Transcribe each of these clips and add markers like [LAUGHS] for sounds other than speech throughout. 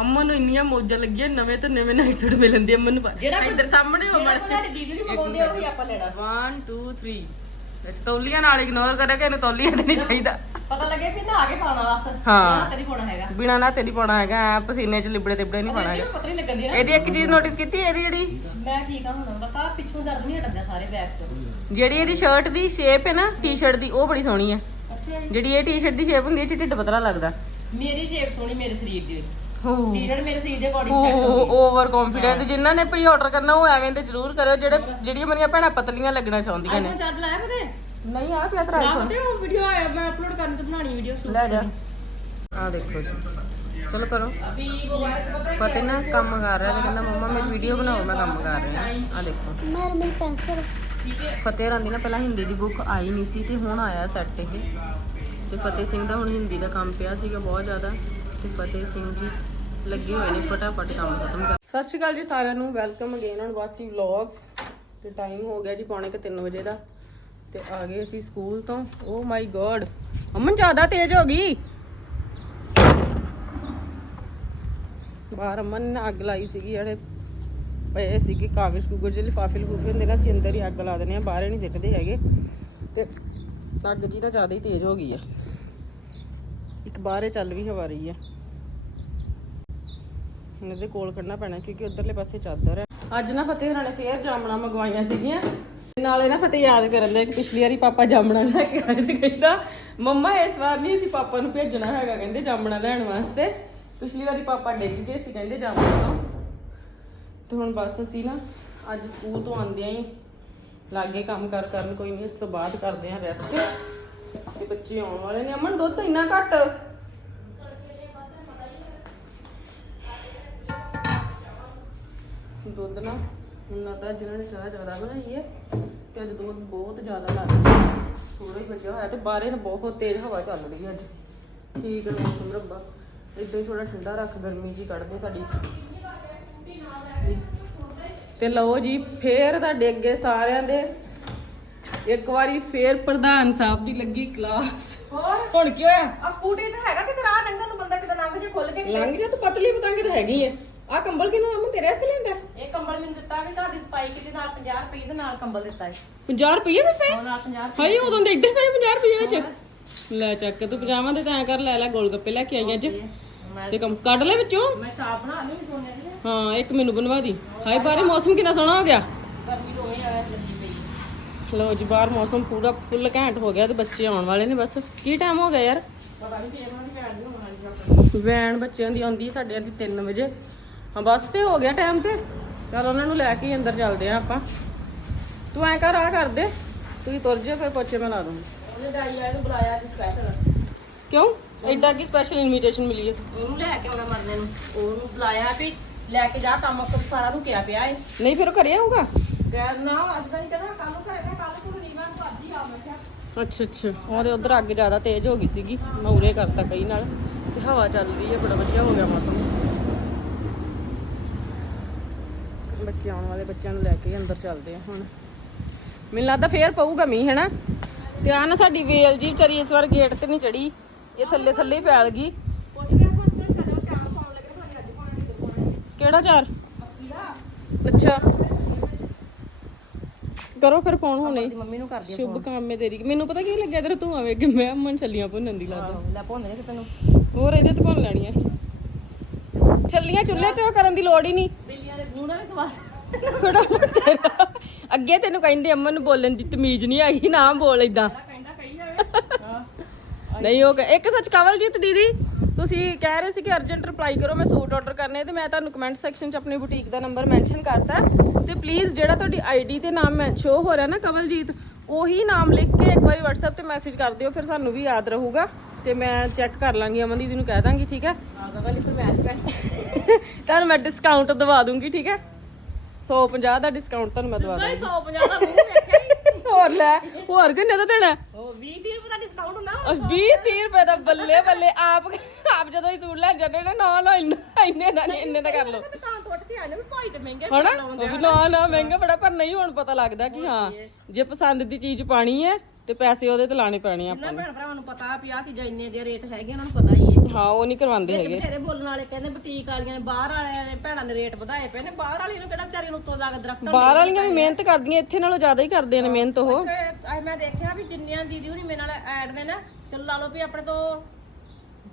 ਅਮਨ ਨੂੰ ਇੰਨੀਆਂ ਮੌਜਾਂ ਲੱਗੀਆਂ ਨਵੇਂ ਤੋਂ ਨਵੇਂ ਨਾਈਟ ਸੂਟ ਮਿਲਣ ਦੀ ਅਮਨ ਨੂੰ ਜਿਹੜਾ ਇੱਧਰ ਸਾਹਮਣੇ ਜਿਹੜਾ ਅਮਨ ਤੁਹਾਡੀ ਦੀਦੀ ਨੂੰ ਮੰਗਾਉਂਦੇ ਆ ਉਹ ਵੀ ਆਪਾਂ ਲੈਣਾ। 1 2 3 ਵੈਸੇ ਤੌਲੀਆਂ ਨਾਲ ਇਗਨੋਰ ਕਰਿਆ ਕਿ ਇਹਨੂੰ ਤੌਲੀਆਂ ਤੇ ਨਹੀਂ ਚਾਹੀਦਾ? ਪਤਾ ਲੱਗੇ ਵੀ ਨਹਾ ਕੇ ਪਾਉਣਾ ਬਸ। ਹਾਂ। ਨਾ ਤੇਰੀ ਪਾਉਣਾ ਹੈਗਾ। ਬਿਨਾ ਨਾ ਤੇਰੀ ਪਾਉਣਾ ਹੈਗਾ ਐ ਪਸੀਨੇ ਚ ਲਿਬੜੇ ਤਿਬੜੇ ਨਹੀਂ ਪਾਉਣਾ ਅਜੇ ਹੈਗਾ। ਪਤਾ ਨਹੀਂ ਲੱਗਣ ਦੀ ਨਾ ਇਹਦੀ ਇੱਕ ਚੀਜ਼ ਨੋਟਿਸ ਕੀਤੀ ਇਹਦੀ ਜਿਹੜੀ? ਮੈਂ ਠੀਕ ਆ ਹੁਣ ਬਸ ਆ ਪਿੱਛੋਂ ਦਰਦ ਨਹੀਂ ਹਟਦਾ ਸਾਰੇ ਬੈਕ ਤੋਂ ਜਿਹੜੀ ਇਹਦੀ ਸ਼ਰਟ ਦੀ ਸ਼ੇਪ ਹੈ ਨਾ ਟੀ-ਸ਼ਰਟ ਦੀ ਉਹ ਬੜੀ ਸੋਹਣੀ ਹੈ। ਅੱਛਾ ਜੀ। ਜਿਹੜੀ ਇਹ ਟੀ-ਸ਼ਰਟ ਦੀ ਸ਼ੇਪ ਹੁੰਦੀ ਹੈ ਚ ਢਿੱਡ ਪਤਲਾ ਲੱਗਦਾ। ਮੇਰੀ ਸ਼ੇਪ ਸੋਹਣੀ ਮੇਰੇ ਸਰੀਰ ਦੀ ਹੋ ਟੀ-ਸ਼ਰਟ ਮੇਰੇ ਸਰੀਰ ਦੇ ਅਕੋਰਡਿੰਗ ਸੈੱਟ ਹੋ ਗਈ ਓਵਰ ਕੌਨਫੀਡੈਂਸ ਜਿਨ੍ਹਾਂ ਨੇ ਭਈ ਆਰਡਰ ਕਰਨਾ ਉਹ ਐਵੇਂ ਦੇ ਜ਼ਰੂਰ ਕਰਿਓ ਜਿਹੜੇ ਜਿਹੜੀਆਂ ਮੇਰੀਆਂ ਭੈਣਾਂ ਪਤਲੀਆਂ ਲੱਗਣਾ ਚਾਹੁੰਦੀਆਂ ਨੇ। ਆਈਫੋਨ ਚਾਰਜ ਲਾਇਆ ਪਤੇ ਨਹੀਂ ਆ ਪਿਆ ਤੇਰਾ ਨਾ ਪਤੇ ਉਹ ਵੀਡੀਓ ਆਇਆ ਮੈਂ ਅਪਲੋਡ ਕਰਨ ਤੇ ਬਣਾਣੀ ਵੀਡੀਓ ਲੈ ਜਾ। ਆ ਦੇਖੋ ਜੀ। ਚਲੋ ਕਰੋ। ਪਤਾ ਫਤਿਹ ਨਾ ਕੰਮ ਕਰ ਰਿਹਾ ਤੇ ਕਹਿੰਦਾ ਮੰਮਾ ਮੇਰੀ ਵੀਡੀਓ ਬਣਾਓ ਮੈਂ ਕੰਮ ਕਰ ਰਿਹਾ। ਆ ਦੇਖੋ। ਮੈਂ ਮੇਰੀ ਪੈਨਸਲ ਠੀਕ ਹੈ। ਫਤਿਹ ਰਾਂ ਦੀ ਨਾ ਪਹਿਲਾਂ ਹਿੰਦੀ ਦੀ ਬੁੱਕ ਆਈ ਨਹੀਂ ਸੀ ਤੇ ਹੁਣ ਆਇਆ ਸੈੱਟ ਇਹ ਤੇ ਫਤਿਹ ਸਿੰਘ ਦਾ ਹੁਣ ਹਿੰਦੀ ਦਾ ਕੰਮ ਪਿਆ ਸੀਗਾ ਬਹੁਤ ਜ਼ਿਆਦਾ। ਤੇ ਫਤਿਹ ਸਿੰਘ ਜੀ ਲੱਗੇ ਹੋਏ ਨੇ, ਫਟਾਫਟ ਕੰਮ ਖਤਮ ਕਰ। ਸਤਿ ਸ਼੍ਰੀ ਅਕਾਲ ਜੀ ਸਾਰਿਆਂ ਨੂੰ welcome again on Vasi vlogs ਤੇ ਟਾਈਮ ਹੋ ਗਿਆ ਜੀ ਪੌਣੇ ਕੁ 3 ਵਜੇ ਦਾ। ਤੇ ਆ ਗਏ ਅਸੀਂ ਸਕੂਲ ਤੋਂ। ਓ ਮਾਈ ਗॉड ਅਮਨ ਜ਼ਿਆਦਾ ਤੇਜ਼ ਹੋ ਗਈ। ਬਾਹਰ ਅਮਨ ਨੇ ਅੱਗ ਲਾਈ ਸੀਗੀ, ਜਿਹੜੇ ਪਏ ਸੀਗੇ ਕਾਗਜ਼ ਕੁਗਜ਼ ਜਿਹੇ ਲਿਫਾਫੇ ਲਿਫੂਫੇ ਹੁੰਦੇ ਨਾ, ਅਸੀਂ ਅੰਦਰ ਹੀ ਅੱਗ ਲਾ ਦਿੰਦੇ ਆ ਬਾਹਰ ਨਹੀਂ ਸਿੱਟਦੇ ਹੈਗੇ। ਤੇ ਅੱਗ ਜੀ ਤਾਂ ਜ਼ਿਆਦਾ ਹੀ ਤੇਜ਼ ਹੋ ਗਈ ਆ। ਇੱਕ ਬਾਹਰੇ ਚੱਲ ਵੀ ਹਵਾ ਰਹੀ ਆ। ਹੁਣ ਇਹਦੇ ਕੋਲ ਕੱਢਣਾ ਪੈਣਾ ਕਿਉਂਕਿ ਉਧਰਲੇ ਪਾਸੇ ਚਾਦਰ ਹੈ। ਅੱਜ ਨਾ ਫਤਿਹ ਹਰਾਂ ਨੇ ਫੇਰ ਜਾਮਣਾ ਮੰਗਵਾਈਆਂ ਸੀਗੀਆਂ। ਨਾਲੇ ਨਾ ਫਤਿਹ ਯਾਦ ਕਰਨ ਦੇ ਕਿ ਪਿਛਲੀ ਵਾਰੀ ਪਾਪਾ ਜਾਮਣਾ ਲੈ ਕੇ ਆਏ ਤੇ ਕਹਿੰਦਾ, ਮੰਮਾ, ਇਸ ਵਾਰ ਨਹੀਂ ਅਸੀਂ ਪਾਪਾ ਨੂੰ ਭੇਜਣਾ ਹੈਗਾ, ਕਹਿੰਦੇ, ਜਾਮਣਾ ਲੈਣ ਵਾਸਤੇ। ਪਿਛਲੀ ਵਾਰੀ ਪਾਪਾ ਡਿੱਗ ਗਏ ਸੀ, ਕਹਿੰਦੇ, ਜਾਮਣਾ ਤੋਂ। ਤੇ ਹੁਣ ਬਸ ਅਸੀਂ ਨਾ ਅੱਜ ਸਕੂਲ ਤੋਂ ਆਉਂਦਿਆਂ ਹੀ ਲਾਗੇ ਕੰਮ ਕਰ ਕਰਨ, ਕੋਈ ਨਹੀਂ ਉਸ ਤੋਂ ਬਾਅਦ ਕਰਦੇ ਆ ਰੈਸਟ ਤੇ ਬੱਚੇ ਆਉਣ ਵਾਲੇ ਨੇ। ਅਮਨ, ਦੁੱਧ ਇੰਨਾ ਘੱਟ? ਦੁੱਧ ਨਾ ਉਹਨਾਂ ਦਾ ਜਿਹਨਾਂ ਨੇ ਚਾਹ ਜ਼ਿਆਦਾ ਬਣਾਈ ਹੈ ਤੇ ਅੱਜ ਦੁੱਧ ਬਹੁਤ ਜ਼ਿਆਦਾ ਲੱਗ ਰਿਹਾ ਥੋੜਾ ਹੀ ਬਚਿਆ ਹੋਇਆ ਤੇ ਬਾਹਰੇ ਨਾ ਬਹੁਤ ਤੇਜ਼ ਹਵਾ ਚੱਲ ਰਹੀ ਹੈ ਅੱਜ। ਠੀਕ ਹੈ ਮੌਸਮ ਰੱਬਾ। ਇਦਾਂ ਹੀ ਥੋੜਾ ਠੰਡਾ ਰੱਖ ਗਰਮੀ ਜੀ ਕੱਢਦੇ ਸਾਡੀ। ਤੇ ਲਓ ਜੀ ਫੇਰ ਤੁਹਾਡੇ ਅੱਗੇ ਸਾਰਿਆਂ ਦੇ ਇੱਕ ਵਾਰੀ ਫੇਰ ਪ੍ਰਧਾਨ ਸਾਹਿਬ ਦੀ ਲੱਗੀ ਕਲਾਸ। ਹੋਰ? ਹੁਣ ਕੀ ਹੋਇਆ? ਆ ਸਕੂਟੀ ਤੇ ਹੈਗਾ ਕਿ ਰਾਹ ਲੰਘਣ ਨੂੰ ਬੰਦਾ ਕਿਤੇ ਲੰਘ ਜੇ ਖੁੱਲ ਕੇ ਲੰਘ ਜਾ ਤੂੰ ਪਤਲੀ ਪਤੰਗ ਤੇ ਹੈਗੀ ਐ ਆ ਕੰਬਲ ਕਿਨੂੰ ਅਮਨ ਤੇਰੇ ਵਾਸਤੇ ਲੈਂਦਾ ਇਹ ਕੰਬਲ ਮੈਨੂੰ ਦਿੱਤਾ ਵੀ ਤੁਹਾਡੀ ਸਪਾਈਕ ਦੇ ਨਾਲ 50 ਰੁਪਏ ਦੇ ਨਾਲ ਕੰਬਲ ਦਿੱਤਾ ਹੈ 50 ਰੁਪਏ ਵੀ ਪਏ? ਉਹ ਨਾਲ 50 ਹਾਏ ਉਦੋਂ ਦੇ ਏਡੇ ਪਏ 50 ਰੁਪਏ ਵਿੱਚ। ਲੈ ਚੱਕ ਤੂੰ ਪਜਾਮਾ ਦੇ ਤਾਂ ਕਰ ਲੈ ਲੈ ਗੋਲ ਗੱਪੇ ਲੈ ਕੇ ਆਈ ਅੱਜ। ਤੇ ਕੰਮ ਕੱਢ ਲੈ ਵਿੱਚੋਂ। ਮੈਂ ਸ਼ਾਪ ਬਣਾ ਲਈ ਸੋਨੇ ਦੀ। ਹਾਂ ਇੱਕ ਮੈਨੂੰ ਬਣਵਾ ਦੀ। ਹਾਏ ਬਾਰੇ ਮੌਸਮ ਕਿੰਨਾ ਸੋਹਣਾ ਹੋ ਗਿਆ। ਗਰਮੀ ਦੋਵੇਂ ਆ ਲੱਗੀ ਪਈ। ਲਓ ਜੀ ਬਾਹਰ ਮੌਸਮ ਪੂਰਾ ਫੁੱਲ ਘੈਂਟ ਹੋ ਗਿਆ ਤੇ ਬੱਚੇ ਆਉਣ ਵਾਲੇ ਨੇ ਬਸ। ਕੀ ਟਾਈਮ ਹੋ ਗਿਆ ਯਾਰ? ਪਤਾ ਨਹੀਂ ਉਹਨਾਂ ਦੀ ਵੈਨ ਬੱਚਿਆਂ ਦੀ ਆਉਂਦੀ ਸਾਡੇ ਦੀ 3 ਵਜੇ। ਹਾਂ ਬਸ ਤੇ ਹੋ ਗਿਆ ਟਾਈਮ ਤੇ। ਚਲ ਉਹਨਾਂ ਨੂੰ ਲੈ ਕੇ ਅੰਦਰ ਚੱਲਦੇ ਆ ਆਪਾਂ। ਤੂੰ ਐਂ ਕਰ ਆ ਕਰ ਦੇ। ਤੂੰ ਤੁਰ ਜਾ ਫਿਰ ਪੋਚੇ ਮੈਂ ਲਾ ਦੂੰਗੀ। ਉਹਨੇ ਡਾਈ ਵਾਲੇ ਨੂੰ ਬੁਲਾਇਆ ਅੱਜ ਸਪੈਸ਼ਲ ਕਿਉਂ? ਐਡਾ ਕੀ ਸਪੈਸ਼ਲ ਇਨਵੀਟੇਸ਼ਨ ਮਿਲੀ ਹੈ ਉਹਨੂੰ ਲੈ ਕੇ ਆਉਣਾ ਮਰਨੇ ਨੂੰ। ਉਹਨੂੰ ਬੁਲਾਇਆ ਵੀ ਲੈ ਕੇ ਜਾ ਕੰਮ ਕਰ ਸਾਰਾ ਨੂੰ ਕਿਹਾ ਪਿਆ ਏ। ਨਹੀਂ ਫਿਰ ਉਹ ਘਰੇ ਆਊਗਾ? ਕਹਿ ਨਾ ਅੱਜ ਤਾਂ ਕਹਿੰਦਾ ਕੱਲ ਨੂੰ ਘਰੇ ਕੱਲ ਨੂੰ ਅੱਜ ਹੀ ਆ ਮੈਂ ਕਿਹਾ। ਅੱਛਾ ਅੱਛਾ। ਉਹਦੇ ਉਧਰ ਅੱਗ ਜ਼ਿਆਦਾ ਤੇਜ਼ ਹੋ ਗਈ ਸੀਗੀ। ਮੈਂ ਉਰੇ ਕਰਤਾ ਕਈ ਨਾਲ। ਤੇ ਹਵਾ ਚੱਲ ਰਹੀ ਹੈ ਬੜਾ ਵਧੀਆ ਹੋ ਗਿਆ ਮੌਸਮ। ਬੱਚੇ ਆਉਣ ਵਾਲੇ ਬੱਚਿਆਂ ਨੂੰ ਲੈ ਕੇ ਅੰਦਰ ਚੱਲਦੇ ਆ ਹੁਣ। ਮੈਨੂੰ ਲੱਗਦਾ ਫੇਰ ਪਊਗਾ ਮੀਂਹ ਹੈਨਾ? ਤੇ ਆ ਨਾ ਸਾਡੀ ਵੇਲ ਜੀ ਵਿਚਾਰੀ ਇਸ ਵਾਰ ਗੇਟ ਤੇ ਨਹੀਂ ਚੜੀ ਇਹ ਥੱਲੇ ਥੱਲੇ ਫੈਲ ਗਈ। ਕਿਹੜਾ ਚਾਰ? ਅੱਛਾ। ਕਰੋ ਫਿਰ ਫੋਨ ਹੁਣੇ। ਮੰਮੀ ਨੂੰ ਕਰਦੀ ਸ਼ੁਭ ਕੰਮ ਤੇਰੀ। ਮੈਨੂੰ ਪਤਾ ਕੀ ਲੱਗਿਆ ਤੇਰਾ ਤੂੰ ਆਵੇ ਕਿ ਮੈਂ ਅਮਨ ਛੱਲੀਆਂ ਭੁੰਨਣ ਦੀ ਲੱਗਦਾ। ਲੈ ਭੋਂਦੇ ਨੇ ਤੈਨੂੰ ਹੋਰ ਇਹਦੇ ਤੇ ਭੁੰਨ ਲੈਣੀਆਂ ਛੱਲੀਆਂ ਚੁੱਲ੍ਹੇ 'ਚ ਕਰਨ ਦੀ ਲੋੜ ਹੀ ਨਹੀਂ ਬਿੱਲੀਆਂ ਦੇ ਗੂਣਾ ਵੀ ਸਵਾਦ ਥੋੜਾ ਤੇਰਾ। ਅੱਗੇ ਤੈਨੂੰ ਕਹਿੰਦੇ ਅਮਨ ਨੂੰ ਬੋਲਣ ਦੀ ਤਮੀਜ਼ ਨਹੀਂ ਹੈਗੀ ਨਾ ਬੋਲ ਇਦਾਂ ਨਹੀਂ ਹੋ ਗਿਆ ਇੱਕ ਸੱਚ ਕਵਲਜੀਤ ਦੀਦੀ ਤੁਸੀਂ ਕਹਿ ਰਹੇ ਸੀ ਕਿ ਅਰਜੈਂਟ ਰਿਪਲਾਈ ਕਰੋ ਮੈਂ ਸੂਟ ਆਰਡਰ ਕਰਨੇ ਤੇ ਮੈਂ ਤੁਹਾਨੂੰ ਕਮੈਂਟ ਸੈਕਸ਼ਨ 'ਚ ਆਪਣੀ ਬੁਟੀਕ ਦਾ ਨੰਬਰ ਮੈਂਸ਼ਨ ਕਰਤਾ। ਤੇ ਪਲੀਜ਼ ਜਿਹੜਾ ਤੁਹਾਡੀ ਆਈਡੀ ਤੇ ਨਾਮ ਮੈਂ ਸ਼ੋ ਹੋ ਰਿਹਾ ਨਾ ਕਵਲਜੀਤ ਉਹੀ ਨਾਮ ਲਿਖ ਕੇ ਇੱਕ ਵਾਰੀ WhatsApp ਤੇ ਮੈਸੇਜ ਕਰ ਦਿਓ ਫਿਰ ਸਾਨੂੰ ਵੀ ਯਾਦ ਰਹੂਗਾ। ਤੇ ਮੈਂ ਚੈੱਕ ਕਰ ਲਾਂਗੀ ਅਮਨ ਦੀਦੀ ਨੂੰ ਕਹਿ ਦਾਂਗੀ ਠੀਕ ਹੈ? [LAUGHS] ਤੁਹਾਨੂੰ ਮੈਂ ਡਿਸਕਾਊਂਟ ਦਵਾ ਦੂੰਗੀ ਠੀਕ ਹੈ? 150 ਦਾ ਡਿਸਕਾਊਂਟ ਤੁਹਾਨੂੰ ਮੈਂ ਦਵਾ ਦਾਂਗੀ। 150 ਦਾ ਮੂੰਹ ਵੇਖਿਆ ਹੀ। ਹੋਰ ਲੈ ਹੋਰ ਕਿੰਨੇ ਦਾ ਦੇਣਾ? ਉਹ 20 30 ਰੁਪਏ ਦਾ ਡਿਸਕਾਊਂਟ ਹੁੰਦਾ 20 30 ਰੁਪਏ ਦਾ ਬੱਲੇ ਬੱਲੇ ਆਪ ਆਪ ਜਦੋਂ ਹੀ ਸੂਟ ਲੈਣ ਜਾਂਦੇ ਨੇ ਨਾ ਨਾ ਇੰਨਾ ਦਾ ਨਹੀਂ ਇੰਨੇ ਦਾ ਕਰ ਲਓ। ਦੁਕਾਨ ਤੋਂ ਉੱਠ ਕੇ ਵੀ ਭਾਈ ਤੇ ਮਹਿੰਗੇ ਨਾ ਨਾ ਮਹਿੰਗਾ ਬੜਾ ਪਰ ਨਹੀਂ ਹੁਣ ਪਤਾ ਲੱਗਦਾ ਕਿ ਹਾਂ। ਜੇ ਪਸੰਦ ਦੀ ਚੀਜ਼ ਪਾਣੀ ਹੈ ਤੇ ਪੈਸੇ ਉਹਦੇ ਤੇ ਲਾਣੇ ਪੈਣੇ ਆ ਜਿੰਨਾ ਭੈਣ ਭਰਾਵਾਂ ਨੂੰ ਪਤਾ ਵੀ ਆਹ ਚੀਜ਼ਾਂ ਇੰਨੇ ਦੇ ਰੇਟ ਹੈਗੇ ਉਹਨਾਂ ਨੂੰ ਪਤਾ ਹੀ ਹੈ। ਹਾਂ ਉਹ ਨਹੀਂ ਕਰਵਾਉਂਦੇ ਹੈਗੇ। ਬਥੇਰੇ ਬੋਲਣ ਵਾਲੇ ਕਹਿੰਦੇ ਬੁਟੀਕ ਵਾਲੀਆਂ ਨੇ ਬਾਹਰ ਵਾਲਿਆਂ ਨੇ ਭੈਣਾਂ ਨੇ ਰੇਟ ਵਧਾਏ ਪਏ ਨੇ। ਬਾਹਰ ਵਾਲੀ ਨੂੰ ਕਿਹੜਾ ਵਿਚਾਰੀ ਨੂੰ ਉੱਤੋਂ ਲੱਗ ਦਰਖਤਾਂ ਬਾਹਰ ਵਾਲੀਆਂ ਵੀ ਮਿਹਨਤ ਕਰਦੀਆਂ ਇੱਥੇ ਨਾਲੋਂ ਜ਼ਿਆਦਾ ਹੀ ਕਰਦੇ ਨੇ ਮਿਹਨਤ ਉਹ। ਤੇ ਮੈਂ ਦੇਖਿਆ ਵੀ ਜਿੰਨੀਆਂ ਦੀਦੀ ਹੁਣੀ ਮੇਰੇ ਨਾਲ ਐਡ ਨੇ ਨਾ ਚੱਲ ਲਾ ਲਓ ਵੀ ਆਪਣੇ ਤੋਂ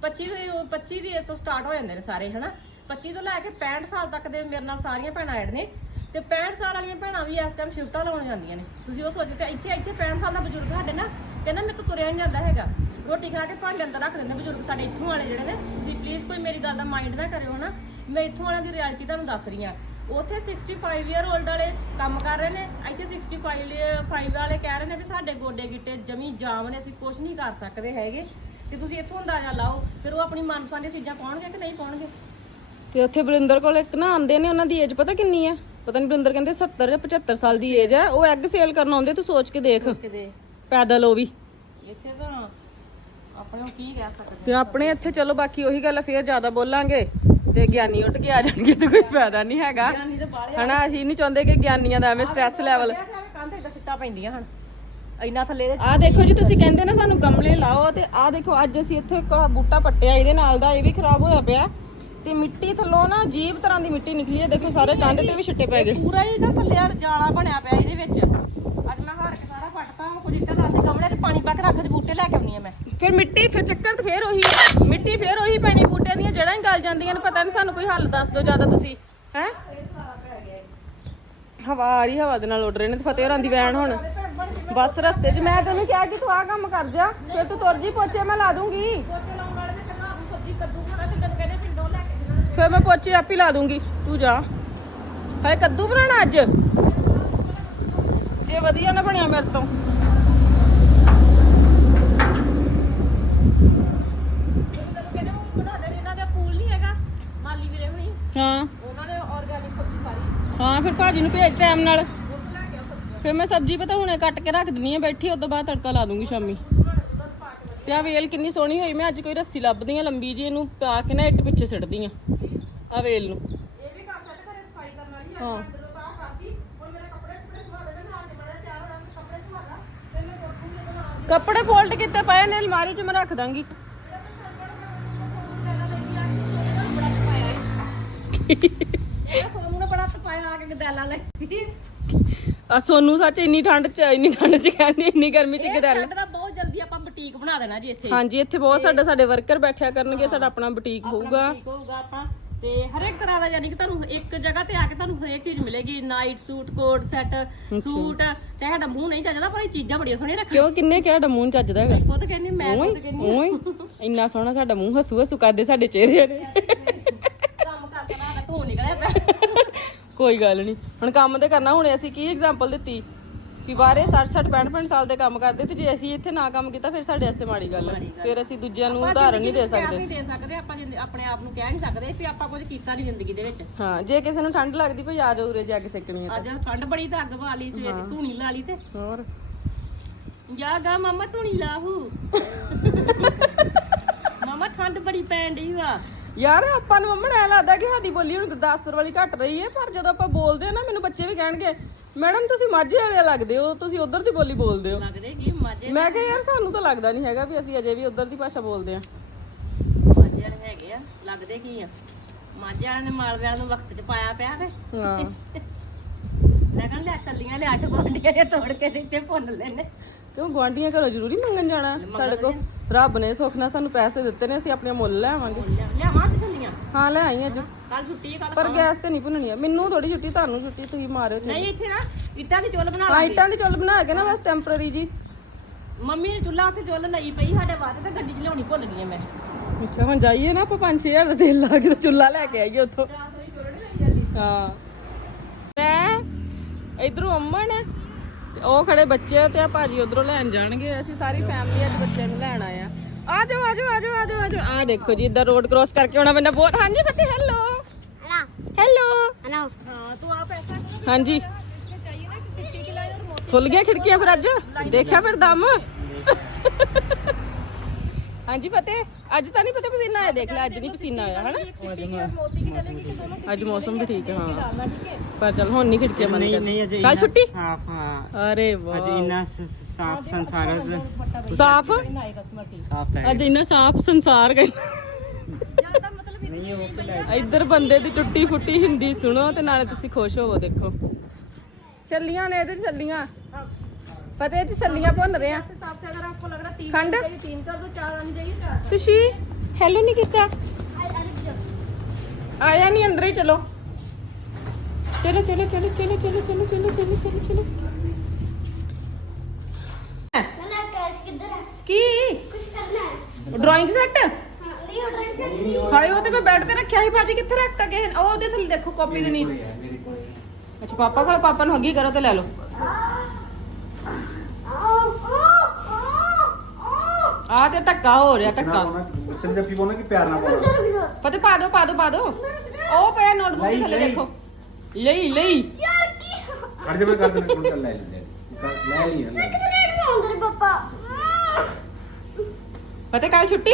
25 ਦੇ 25 ਦੀ ਏਜ ਤੋਂ ਸਟਾਰਟ ਹੋ ਜਾਂਦੇ ਨੇ ਸਾਰੇ ਹਨਾ? 25 ਤੋਂ ਲੈ ਕੇ 65 ਸਾਲ ਤੱਕ ਦੇ ਮੇਰੇ ਨਾਲ ਸਾਰੀਆਂ ਭੈਣਾਂ ਐਡ ਨੇ। ਤੇ 65 ਸਾਲ ਵਾਲੀਆਂ ਭੈਣਾਂ ਵੀ ਇਸ ਟਾਈਮ ਸ਼ਿਫਟਾਂ ਲਾਉਣ ਜਾਂਦੀਆਂ ਨੇ। ਤੁਸੀਂ ਉਹ ਸੋਚ ਕੇ ਇੱਥੇ ਇੱਥੇ 65 ਸਾਲ ਦਾ ਬਜ਼ੁਰਗ ਸਾਡੇ ਨਾ ਕਹਿੰਦਾ ਮੇਰੇ ਤੋਂ ਤੁਰਿਆ ਨਹੀਂ ਜਾਂਦਾ ਹੈਗਾ। ਰੋਟੀ ਖਾ ਕੇ ਭਾਂਡੇ ਅੰਦਰ ਰੱਖ ਦਿੰਦੇ ਬਜ਼ੁਰਗ ਸਾਡੇ ਇੱਥੋਂ ਵਾਲੇ ਜਿਹੜੇ ਨੇ। ਤੁਸੀਂ ਪਲੀਜ਼ ਕੋਈ ਮੇਰੀ ਗੱਲ ਦਾ ਮਾਈਂਡ ਨਾ ਕਰਿਓ ਨਾ। ਮੈਂ ਇੱਥੋਂ ਵਾਲਿਆਂ ਦੀ ਰਿਐਲਿਟੀ ਤੁਹਾਨੂੰ ਦੱਸ ਰਹੀ ਹਾਂ। ਉੱਥੇ 65 ਇਅਰ 올ਡ ਵਾਲੇ ਕੰਮ ਕਰ ਰਹੇ ਨੇ। ਇੱਥੇ 65 5 ਵਾਲੇ ਕਹਿ ਰਹੇ ਨੇ ਵੀ ਸਾਡੇ ਗੋਡੇ ਗਿੱਟੇ ਜਮੀ ਜਾਮ ਨੇ, ਅਸੀਂ ਕੁਝ ਨਹੀਂ ਕਰ ਸਕਦੇ ਹੈਗੇ। ਤੇ ਤੁਸੀਂ ਇੱਥੋਂ ਅੰਦਾਜ਼ਾ ਲਾਓ, ਫਿਰ ਉਹ ਆਪਣੀ ਮਨਪਸੰਦ ਦੀਆਂ ਚੀਜ਼ਾਂ ਪਾਉਣਗੇ ਕਿ ਨਹੀਂ ਪਾਉਣਗੇ? ਤੇ ਉੱਥੇ ਬਲਿੰਦਰ ਕੋਲ ਇੱਕ ਨਾ ਆਂਦੇ ਨੇ, ਉਹਨਾਂ ਦੀ ਏਜ ਪਤਾ ਕਿੰਨੀ ਆ? ਪਤਾ ਨਹੀਂ ਬਲਿੰਦਰ ਕਹਿੰਦੇ 70 ਜਾਂ 75 ਸਾਲ ਦੀ ਏਜ ਆ ਉਹ ਐਗ ਸੇਲ ਕਰਨ ਆਉਂਦੇ ਤੂੰ ਸੋਚ ਕੇ ਦੇਖ। ਕਿਤੇ ਪੈਦਲ ਉਹ ਵੀ। ਇੱਥੇ ਤਾਂ ਆਪਣੇ ਨੂੰ ਕੀ ਕਹਿ ਸਕਦੇ ਤੇ ਆਪਣੇ ਇੱਥੇ ਚਲੋ ਬਾਕੀ ਉਹੀ ਗੱਲ ਆ, ਫੇਰ ਜ਼ਿਆਦਾ ਬੋਲਾਂਗੇ ਤੇ ਗਿਆਨੀ ਉੱਠ ਕੇ ਆ ਜਾਣਗੇ ਤੇ ਕੋਈ ਫਾਇਦਾ ਨਹੀਂ ਹੈਗਾ। ਤੇ ਹਨਾ ਅਸੀਂ ਨਹੀਂ ਚਾਹੁੰਦੇ ਕਿ ਗਿਆਨੀਆਂ ਦਾ ਐਵੇਂ ਸਟ੍ਰੈਸ ਲੈਵਲ ਕੰਧ ਇਦਾਂ ਛਿੱਟਾਂ ਪੈਂਦੀਆਂ ਹਨ। ਇੰਨਾ ਥੱਲੇ ਦੇ ਆਹ ਦੇਖੋ ਜੀ ਤੁਸੀਂ ਕਹਿੰਦੇ ਨਾ ਸਾਨੂੰ ਗਮਲੇ ਲਾਓ ਤੇ ਆਹ ਦੇਖੋ ਅੱਜ ਅਸੀਂ ਇੱਥੇ ਇੱਕ ਆਹ ਬੂਟਾ ਪੱਟਿਆ ਇਹਦੇ ਨਾਲ ਦਾ ਇਹ ਵੀ ਖਰਾਬ ਹੋਇਆ ਪਿਆ। ਤੇ ਮਿੱਟੀ ਥੱਲੋਂ ਨਾ ਅਜੀਬ ਤਰ੍ਹਾਂ ਦੀ ਮਿੱਟੀ ਨਿਕਲੀ ਹੈ। ਦੇਖੋ ਸਾਰੇ ਕੰਧ ਤੇ ਵੀ ਛਿੱਟੇ ਪੈ ਗਏ। ਪੂਰਾ ਹੀ ਇਹਦਾ ਥੱਲੇ ਆ ਜਾਲਾ ਬਣਿਆ ਪਿਆ ਇਹਦੇ ਵਿੱਚ। ਅੱਜ ਮੈਂ ਹਾਰ ਕੇ ਸਾਰਾ ਪੱਟਤਾ ਹੁਣ ਕੁਝ ਇੱਟਾਂ ਲਾਤੇ ਗਮਲੇ ਤੇ ਪਾਣੀ ਪਾ ਕੇ ਰੱਖ ਦੇ ਬੂਟੇ ਲੈ ਕੇ ਆਉਣੀ ਆ ਮੈਂ। ਫਿਰ ਮਿੱਟੀ ਫਿਰ ਚੱਕਰ ਤੇ ਫੇਰ ਉਹੀ। ਮਿੱਟੀ ਫੇਰ ਉਹੀ ਪੈਣੀ ਬੂਟਿਆਂ ਦੀਆਂ ਜੜਾਂ ਹੀ ਗਲ ਜਾਂਦੀਆਂ ਨੇ। ਪਤਾ ਨਹੀਂ ਸਾਨੂੰ ਕੋਈ ਹੱਲ ਦੱਸ ਦਿਓ ਜ਼ਿਆਦਾ ਤੁਸੀਂ। ਹੈ? ਹਵਾ ਆ ਰਹੀ ਹਵਾ ਦੇ ਨਾਲ ਉੱਡ ਰਹੇ ਨੇ ਤੇ ਫਤਿਹ ਹੋਰਾਂ ਦੀ ਵੈਨ ਹੁਣ। ਬਸ ਰਸਤੇ 'ਚ ਮੈਂ ਤੈਨੂੰ ਕਿਹਾ ਕਿ ਤੂੰ ਆਹ ਕੰਮ ਕਰ ਜਾ। ਫਿਰ ਤੂੰ ਤੁਰ ਜੀ ਪੋਚੇ ਮੈਂ ਲਾ ਦੂੰਗੀ ਪੋਚੇ ਲਾਉਣ ਵਾਲੇ ਤੇ ਕਨਾ ਦੂ ਸਬਜ਼ੀ ਕੱਦੂ ਖਾਣਾ ਤੇ ਤੈਨੂੰ ਕਹਿੰਦੇ ਪਿੰਡੋਂ ਲੈ ਕੇ ਜਾਣਾ ਫਿਰ ਮੈਂ ਪੋਚੇ ਆਪ ਹੀ ਲਾ ਦੂੰਗੀ। ਤੂੰ ਜਾ। ਹਾਏ, ਕੱਦੂ ਬਣਾਉਣਾ ਅੱਜ? ਜੇ ਵਧੀਆ ਨਾ ਬਣਿਆ ਮੇਰੇ ਤੋਂ। ਹਾਂ। ਉਹਨਾਂ ਨੇ ਆਰਗੈਨਿਕ ਸਬਜ਼ੀ ਸਾਰੀ ਹਾਂ, ਫਿਰ ਭਾਜੀ ਨੂੰ ਭੇਜ ਟਾਈਮ ਨਾਲ। ਉਹ ਫਿਰ ਮੈਂ ਸਬਜ਼ੀ ਪਤਾ ਹੁਣੇ ਕੱਟ ਕੇ ਰੱਖ ਦਿੰਨੀ ਆ, ਬੈਠੀ ਉਸ ਤੋਂ ਬਾਅਦ ਤੜਕਾ ਲਾ ਦੂੰਗੀ ਸ਼ਾਮੀ। ਤੇ ਆ ਵੇਲ ਕਿੰਨੀ ਸੋਹਣੀ ਹੋਈ, ਮੈਂ ਅੱਜ ਕੋਈ ਰੱਸੀ ਲੱਭਦੀ ਆ ਲੰਬੀ ਜੀ ਇਹਨੂੰ ਪਾ ਕੇ ਨਾ ਇੱਟ ਪਿੱਛੇ ਸਿੱਟਦੀ ਆ। ਆ ਵੇਲ ਨੂੰ। ਇਹ ਵੀ ਕਰ ਸਕਦੇ ਘਰੇ ਸਫ਼ਾਈ ਕਰਨ ਵਾਲੀ ਹਾਂ। ਜਦੋਂ ਤਾਂ ਕਰਦੀ। ਹੁਣ ਮੇਰੇ ਕੱਪੜੇ ਕੁਪੜੇ ਧਵਾ ਦੇ ਨਾਲ ਦੇ ਬੜਾ ਤਿਆਰ ਹੋਣਾ ਕੱਪੜੇ ਧਵਾ ਲਾ ਤੇ ਮੈਂ ਕੋਠੂ ਦੇ ਬਣਾ ਕੱਪੜੇ ਫੋਲਡ ਕੀਤੇ ਪਏ ਨੇ ਅਲਮਾਰੀ 'ਚ ਮੈਂ ਰੱਖ ਦਾਂਗੀ। ਆ ਸੋਨੂੰ ਸੱਚ ਇੰਨੀ ਠੰਡ 'ਚ ਇੰਨੀ ਠੰਡ 'ਚ ਕਹਿੰਦੀ ਇੰਨੀ ਗਰਮੀ 'ਚ ਗਦੈਲ। ਸੈੱਟ ਦਾ ਬਹੁਤ ਜਲਦੀ ਆਪਾਂ ਬੁਟੀਕ ਬਣਾ ਦੇਣਾ ਜੀ ਇੱਥੇ। ਹਾਂਜੀ ਇੱਥੇ ਬਹੁਤ ਸਾਡੇ ਸਾਡੇ ਵਰਕਰ ਬੈਠਿਆ ਕਰਨਗੇ ਸਾਡਾ ਆਪਣਾ ਬੁਟੀਕ ਹੋਊਗਾ। ਬੁਟੀਕ ਹੋਊਗਾ ਆਪਾਂ ਤੇ ਹਰ ਇੱਕ ਤਰ੍ਹਾਂ ਦਾ ਯਾਨੀ ਕਿ ਤੁਹਾਨੂੰ ਇੱਕ ਜਗ੍ਹਾ ਤੇ ਆ ਕੇ ਤੁਹਾਨੂੰ ਹਰੇਕ ਚੀਜ਼ ਮਿਲੇਗੀ night suit coat set suit ਚਾਹੇ ਸਾਡਾ ਮੂੰਹ ਨਹੀਂ ਚੱਜਦਾ ਪਰ ਇਹ ਚੀਜ਼ਾਂ ਬੜੀਆਂ ਸੋਹਣੀਆਂ ਰੱਖੀਆਂ ਕਿਉਂ ਕਿੰਨੇ ਕਿਹਾ ਸਾਡਾ ਮੂੰਹ ਚੱਜਦਾ ਹੈਗਾ? ਉਹ ਤਾਂ ਕਹਿੰਦੀ ਮੈਂ ਖੁਦ ਕਹਿੰਦੀ ਓਏ ਇੰਨਾ ਸੋਹਣਾ ਸਾਡਾ ਮੂੰਹ ਹਸੂ ਹਸੂ ਕਰਦੇ ਸਾਡੇ ਚਿਹਰੇ ਨੇ ਕੰਮ ਕਰਕੇ ਨਾ ਧੂ ਨਿਕਲਿਆ ਪਿਆ। ਕੋਈ ਗੱਲ ਨਹੀਂ ਹੁਣ ਕੰਮ ਤੇ ਕਰਨਾ ਹੁਣ ਅਸੀਂ ਕੀ ਐਗਜ਼ਾਮਪਲ ਦਿੱਤੀ? ਕਿ ਬਾਹਰੇ 60 60 65 65 ਸਾਲ ਦੇ ਕੰਮ ਕਰਦੇ ਤੇ ਜੇ ਅਸੀਂ ਇੱਥੇ ਨਾ ਕੰਮ ਕੀਤਾ ਫਿਰ ਸਾਡੇ ਵਾਸਤੇ ਮਾੜੀ ਗੱਲ ਹੈ ਫਿਰ ਅਸੀਂ ਦੂਜਿਆਂ ਨੂੰ ਉਦਾਹਰਨ ਨਹੀਂ ਦੇ ਸਕਦੇ। ਨਹੀਂ ਦੇ ਸਕਦੇ ਆਪਾਂ ਜਿੰਦ- ਆਪਣੇ ਆਪ ਨੂੰ ਕਹਿ ਨਹੀਂ ਸਕਦੇ ਵੀ ਆਪਾਂ ਕੁਝ ਕੀਤਾ ਨਹੀਂ ਜ਼ਿੰਦਗੀ ਦੇ ਵਿੱਚ। ਹਾਂ ਜੇ ਕਿਸੇ ਨੂੰ ਠੰਡ ਲੱਗਦੀ ਭਈ ਆ ਜਾਓ ਉਰੇ ਜਾ ਕੇ ਸੇਕਣੀ ਅੱਜ ਠੰਡ ਬੜੀ ਤਾਂ ਅੱਗ ਵਾ ਲਈ ਸਵੇਰ ਦੀ ਧੂਣੀ ਲਾ ਲਈ ਤੇ। ਹੋਰ? ਜਾ ਗਾ ਮਾਮਾ ਧੂਣੀ ਲਾਹੂ। ਮਾਮਾ ਠੰਡ ਬੜੀ ਪੈਣ ਡਈ ਵਾ। ਯਾਰ ਆਪਾਂ ਨੂੰ ਮੰਮਣ ਐ ਲੱਗਦਾ ਕਿ ਸਾਡੀ ਬੋਲੀ ਹੁਣ ਗੁਰਦਾਸਪੁਰ ਵਾਲੀ ਘਟ ਰਹੀ ਹੈ ਪਰ ਜਦੋਂ ਆਪਾਂ ਬੋਲਦੇ ਆ ਨਾ ਮੈਨੂੰ ਬੱਚੇ ਵੀ ਕਹਿਣਗੇ ਮੈਡਮ ਤੁਸੀਂ ਮਾਝੇ ਵਾਲੇ ਲੱਗਦੇ ਹੋ ਤੁਸੀਂ ਉਧਰ ਦੀ ਬੋਲੀ ਬੋਲਦੇ ਹੋ। ਲੱਗਦੇ ਕੀ ਮਾਝੇ ਮੈਂ ਕਿਹਾ ਯਾਰ ਸਾਨੂੰ ਤਾਂ ਲੱਗਦਾ ਨਹੀਂ ਹੈਗਾ ਵੀ ਅਸੀਂ ਅਜੇ ਵੀ ਉਧਰ ਦੀ ਭਾਸ਼ਾ ਬੋਲਦੇ ਆ ਮਾਝੇ ਵਾਲੇ ਹੈਗੇ ਆ ਲੱਗਦੇ ਕੀ ਆ? ਮਾਝੇ ਵਾਲਿਆਂ ਨੇ ਮਾਲਵਿਆਂ ਨੂੰ ਵਕਤ ਚ ਪਾਇਆ ਪਿਆ ਤੇ। ਹਾਂ। ਮੈਂ ਕਹਿੰਦਾ ਲੈ ਟੱਲੀਆਂ ਲਿਆ ਕੇ ਗੋਂਡੀਆਂ ਦੇ ਤੋੜ ਕੇ ਤੇ ਇੱਥੇ ਭੁੰਨ ਲੈਣੇ ਕਿਉਂ ਗਵਾਂਢੀਆਂ ਘਰੋਂ ਜ਼ਰੂਰੀ ਮੰਗਣ ਜਾਣਾ ਸਾਡੇ ਕੋਲ? ਰੱਬ ਨੇ ਸੁੱਖ ਨਾਲ ਸਾਨੂੰ ਪੈਸੇ ਦਿੱਤੇ ਨੇ ਅਸੀਂ ਆਪਣੇ ਮੁੱਲ ਲੈ ਆਵਾਂਗੇ। ਲਿਆਵਾਂ ਤੇ ਚੱਲੀਆਂ ਹਾਂ ਲੈ ਆਈ ਅੱਜ ਕੱਲ ਛੁੱਟੀ ਕੱਲ ਪਰ ਗੈਸ ਤੇ ਨਹੀਂ ਭੁੰਨਣੀ ਆ। ਮੈਨੂੰ ਥੋੜੀ ਛੁੱਟੀ ਤੁਹਾਨੂੰ ਛੁੱਟੀ ਤੁਸੀਂ ਮਾਰਿਓ ਨਹੀਂ ਇੱਥੇ ਨਾ ਇੱਟਾਂ ਦੀ ਚੁੱਲ ਬਣਾ ਹਾਂ ਇੱਟਾਂ ਦੀ ਚੁੱਲ ਬਣਾ ਕੇ ਨਾ ਬਸ ਟੈਂਪਰੇਰੀ ਜੀ। ਮੰਮੀ ਨੇ ਚੁੱਲ੍ਹਾ ਉੱਥੇ ਚੁੱਲ ਲਈ ਪਈ ਸਾਡੇ ਵਾਸਤੇ ਤੇ ਗੱਡੀ 'ਚ ਲਿਆਉਣੀ ਭੁੱਲ ਗਈ ਮੈਂ। ਅੱਛਾ ਹੁਣ ਜਾਈਏ ਨਾ ਆਪਾਂ 5-6000 ਦਾ ਤੇਲ ਲਾ ਕੇ ਤੇ ਚੁੱਲਾ ਲੈ ਕੇ ਆਈਏ ਉੱਥੋਂ। ਹਾਂ ਮੈਂ ਇਧਰੋਂ ਅਮਨ ਤੇ ਉਹ ਖੜੇ ਬੱਚੇ ਤੇ ਆ ਭਾਜੀ ਉਧਰੋਂ ਲੈਣ ਜਾਣਗੇ। ਅਸੀਂ ਸਾਰੀ ਫੈਮਿਲੀ ਅੱਜ ਬੱਚੇ ਨੂੰ ਲੈਣ ਆਏ ਆ। ਆ ਜਾਓ ਆ ਜਾਓ ਆ ਜਾਓ ਆ ਜਾਓ ਆ ਜਾਓ। ਆ ਦੇਖੋ ਜੀ ਇੱਧਰ ਰੋਡ ਕ੍ਰੋਸ ਕਰਕੇ ਆਉਣਾ ਪੈਂਦਾ ਬਹੁਤ। ਹਾਂਜੀ ਫਤਿਹ ਹੈਲੋ ਹੈਲੋ ਹਾਂ ਤੂੰ ਹਾਂਜੀ। ਖੁੱਲ ਗਿਆ ਖਿੜਕੀਆਂ ਫਿਰ ਅੱਜ? ਦੇਖਿਆ ਫਿਰ ਦਮ? ਹਾਂਜੀ ਫਤਿਹ ਅੱਜ ਤਾਂ ਨਹੀਂ ਪਤਾ ਪਸੀਨਾ ਆਇਆ ਦੇਖ ਲੈ ਅੱਜ ਨਹੀਂ ਪਸੀਨਾ ਆਇਆ ਹਨਾ? ਮੋਤੀ ਕੀ ਡਲੇਗੀ ਕਿ ਦੋਨੋਂ ਅੱਜ ਮੌਸਮ ਵੀ ਠੀਕ ਹੈ ਹਾਂ। ਪਰ ਚਲ ਹੁਣ ਨਹੀਂ ਖਿੜਕੀਆਂ ਬੰਦ ਨਹੀਂ ਕਰ। ਨਹੀਂ ਅਜੇ ਕੱਲ ਇੰਨਾ ਛੁੱਟੀ? ਸਾਫ਼ ਹਾਂ। ਅਰੇ ਅਜੇ ਵਾਹ। ਇੰਨਾ ਸ- ਸ- ਸਾਫ਼ ਸੰਸਾਰ। ਸਾਫ਼ ਤਾਂ ਅੱਜ ਇੰਨਾ ਸਾਫ਼ ਸੰਸਾਰ ਗਏ ਜ਼ਿਆਦਾ ਮਤਲਬ ਨਹੀਂ ਉਹ ਪਹਿਲਾਂ ਇੱਧਰ ਬੰਦੇ ਦੀ ਟੁੱਟੀ ਫੁੱਟੀ ਹਿੰਦੀ ਸੁਣੋ ਤੇ ਨਾਲੇ ਤੁਸੀਂ ਖੁਸ਼ ਹੋਵੋ ਦੇਖੋ। ਛੱਲੀਆਂ ਨੇ ਇਹਦੇ ਛੱਲੀਆਂ। ਪਤੇ ਤੇ ਛੱਲੀਆਂ ਭੁੰਨ ਰਹੇ ਆ। ਖੰਡ? ਤੁਸੀਂ? ਹੈਲੋ ਨਹੀਂ ਕੀਤਾ ਆਇਆ ਨਹੀਂ ਅੰਦਰ ਹੀ ਚਲੋ। ਚਲੋ ਚਲੋ ਚਲੋ ਚਲੋ ਚਲੋ ਚਲੋ ਚਲੋ ਚਲੋ ਚਲੋ ਚਲੋ। ਕੀ? ਡਰਾਇੰਗ ਸੈੱਟ ਹਾਏ ਉਹ ਤੇ ਮੈਂ ਬੈੱਡ ਤੇ ਰੱਖਿਆ ਸੀ ਬਾਜੀ ਕਿੱਥੇ ਰੱਖਤਾ ਗਏ ਉਹ ਉਹਦੇ ਥੱਲੇ ਦੇਖੋ ਕਾਪੀ ਦੇ ਨੀਚੇ ਮੇਰੇ ਕੋਲ ਅੱਛਾ ਪਾਪਾ ਕੋਲ ਪਾਪਾ ਨੂੰ ਹੱਗੀ ਕਰੋ ਤੇ ਲੈ ਲਓ ਆ ਤੇ ਧੱਕਾ ਹੋ ਰਿਹਾ ਧੱਕਾ ਗੁੱਸੇ ਜੱਫੀ ਪਾਉਣਾ ਕਿ ਪਿਆਰ ਨਾਲ ਪਾਉਣਾ ਪਤਾ ਪਾ ਦੋ ਪਾ ਦੋ ਪਾ ਦੋ ਉਹ ਪਿਆ ਨੋਟਬੁੱਕ ਲਈ, ਥੱਲੇ ਲਈ। ਦੇਖੋ ਲਈ ਲਈ ਕੱਢ ਦੇ ਮੈਂ ਕਰ ਦੇਣਾ ਹੁਣ ਲੈ ਲਈ ਲੈ ਲਈ ਲੈ ਲਈ पापा ਪਤਾ ਕੱਲ ਛੁੱਟੀ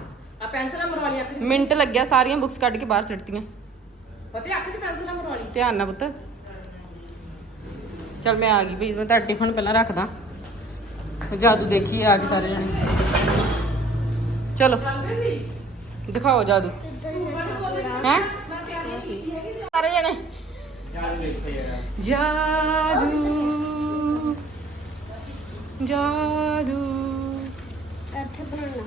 ਆ ਪੈਨਸਲਾਂ ਮਰਵਾ ਲਈ ਮਿੰਟ ਲੱਗਿਆ ਸਾਰੀਆਂ ਬੁੱਕਸ ਕੱਢ ਕੇ ਬਾਹਰ ਸੁੱਟਤੀਆਂ। ਪਤਾ ਅੱਖ 'ਚ ਪੈਨਸਲਾਂ ਮਰਵਾ ਧਿਆਨ ਨਾਲ ਪੁੱਤ। ਚਲ ਮੈਂ ਆ ਗਈ ਭਈ ਮੈਂ ਤਾਂ ਟਿਫਨ ਪਹਿਲਾਂ ਰੱਖਦਾ। ਜਾਦੂ ਦੇਖੀ ਆ ਕੇ ਸਾਰੇ ਜਣੇ। ਚਲੋ। ਦਿਖਾਓ ਜਾਦੂ। ਹੈ? ਸਾਰੇ ਜਣੇ। ਜਾਦੂ। ਜਾਦੂ। ਇੱਥੇ ਬਣਾਉਣਾ।